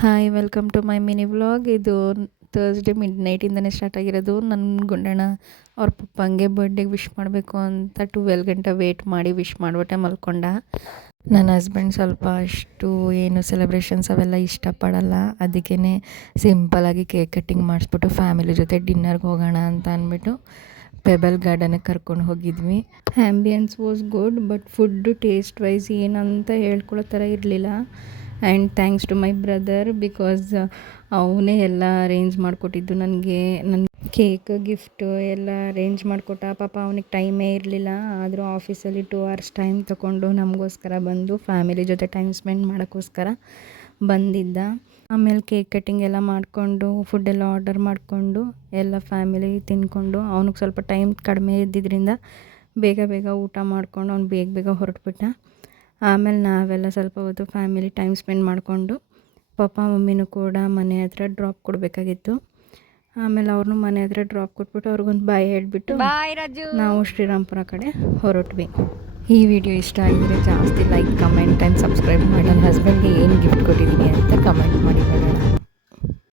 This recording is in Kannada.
Hi welcome to my mini vlog. ಇದು ಥರ್ಸ್ಡೇ ನೈಟಿಂದನೇ ಸ್ಟಾರ್ಟ್ ಆಗಿರೋದು. ನನ್ನ ಗುಂಡಣ್ಣ ಅವ್ರ ಪಪ್ಪಂಗೆ ಬರ್ಡೇಗೆ ವಿಶ್ ಮಾಡಬೇಕು ಅಂತ 12 ಗಂಟೆ ವೇಟ್ ಮಾಡಿ ವಿಶ್ ಮಾಡಿಬಿಟ್ಟೆ ಮಲ್ಕೊಂಡ. ನನ್ನ ಹಸ್ಬೆಂಡ್ ಸ್ವಲ್ಪ ಅಷ್ಟು ಏನು ಸೆಲೆಬ್ರೇಷನ್ಸ್ ಅವೆಲ್ಲ ಇಷ್ಟಪಡಲ್ಲ, ಅದಕ್ಕೇ ಸಿಂಪಲಾಗಿ ಕೇಕ್ ಕಟ್ಟಿಂಗ್ ಮಾಡಿಸ್ಬಿಟ್ಟು ಫ್ಯಾಮಿಲಿ ಜೊತೆ ಡಿನ್ನರ್ಗೆ ಹೋಗೋಣ ಅಂತ ಅಂದ್ಬಿಟ್ಟು ಪೆಬಲ್ ಗಾರ್ಡನಿಗೆ ಕರ್ಕೊಂಡು ಹೋಗಿದ್ವಿ. Ambience was good, but food taste wise ಏನಂತ ಹೇಳ್ಕೊಳ್ಳೋ ಥರ ಇರಲಿಲ್ಲ. And thanks to my brother, because ಅವನೇ ಎಲ್ಲ ಅರೇಂಜ್ ಮಾಡಿಕೊಟ್ಟಿದ್ದು ನನಗೆ. ನನ್ನ ಕೇಕ್ ಗಿಫ್ಟು ಎಲ್ಲ ಅರೇಂಜ್ ಮಾಡಿಕೊಟ್ಟ. ಪಾಪ ಅವನಿಗೆ ಟೈಮೇ ಇರಲಿಲ್ಲ, ಆದರೂ ಆಫೀಸಲ್ಲಿ 2 hours ಟೈಮ್ ತೊಗೊಂಡು ನಮಗೋಸ್ಕರ ಬಂದು ಫ್ಯಾಮಿಲಿ ಜೊತೆ ಟೈಮ್ ಸ್ಪೆಂಡ್ ಮಾಡೋಕ್ಕೋಸ್ಕರ ಬಂದಿದ್ದ. ಆಮೇಲೆ ಕೇಕ್ ಕಟ್ಟಿಂಗ್ ಎಲ್ಲ ಮಾಡಿಕೊಂಡು ಫುಡ್ಡೆಲ್ಲ ಆರ್ಡರ್ ಮಾಡಿಕೊಂಡು ಎಲ್ಲ ಫ್ಯಾಮಿಲಿ ತಿಂದ್ಕೊಂಡು, ಅವ್ನಿಗೆ ಸ್ವಲ್ಪ ಟೈಮ್ ಕಡಿಮೆ ಇದ್ದಿದ್ದರಿಂದ ಬೇಗ ಬೇಗ ಊಟ ಮಾಡ್ಕೊಂಡು ಅವ್ನು ಬೇಗ ಬೇಗ ಹೊರಟ್ಬಿಟ್ಟ. ಆಮೇಲೆ ನಾವೆಲ್ಲ ಸ್ವಲ್ಪ ಹೊತ್ತು ಫ್ಯಾಮಿಲಿ ಟೈಮ್ ಸ್ಪೆಂಡ್ ಮಾಡಿಕೊಂಡು ಪಪ್ಪ ಮಮ್ಮಿನೂ ಕೂಡ ಮನೆ ಹತ್ರ ಡ್ರಾಪ್ ಕೊಡಬೇಕಾಗಿತ್ತು. ಆಮೇಲೆ ಅವ್ರನ್ನೂ ಮನೆ ಹತ್ರ ಡ್ರಾಪ್ ಕೊಟ್ಬಿಟ್ಟು ಅವ್ರಿಗೊಂದು ಬಾಯ್ ಹೇಳ್ಬಿಟ್ಟು ನಾವು ಶ್ರೀರಾಮ್ಪುರ ಕಡೆ ಹೊರಟ್ವಿ. ಈ ವಿಡಿಯೋ ಇಷ್ಟ ಆಗಿದ್ರೆ ಜಾಸ್ತಿ ಲೈಕ್, ಕಮೆಂಟ್ ಆ್ಯಂಡ್ ಸಬ್ಸ್ಕ್ರೈಬ್ ಮಾಡಿ. ನನ್ನ ಹಸ್ಬೆಂಡ್ಗೆ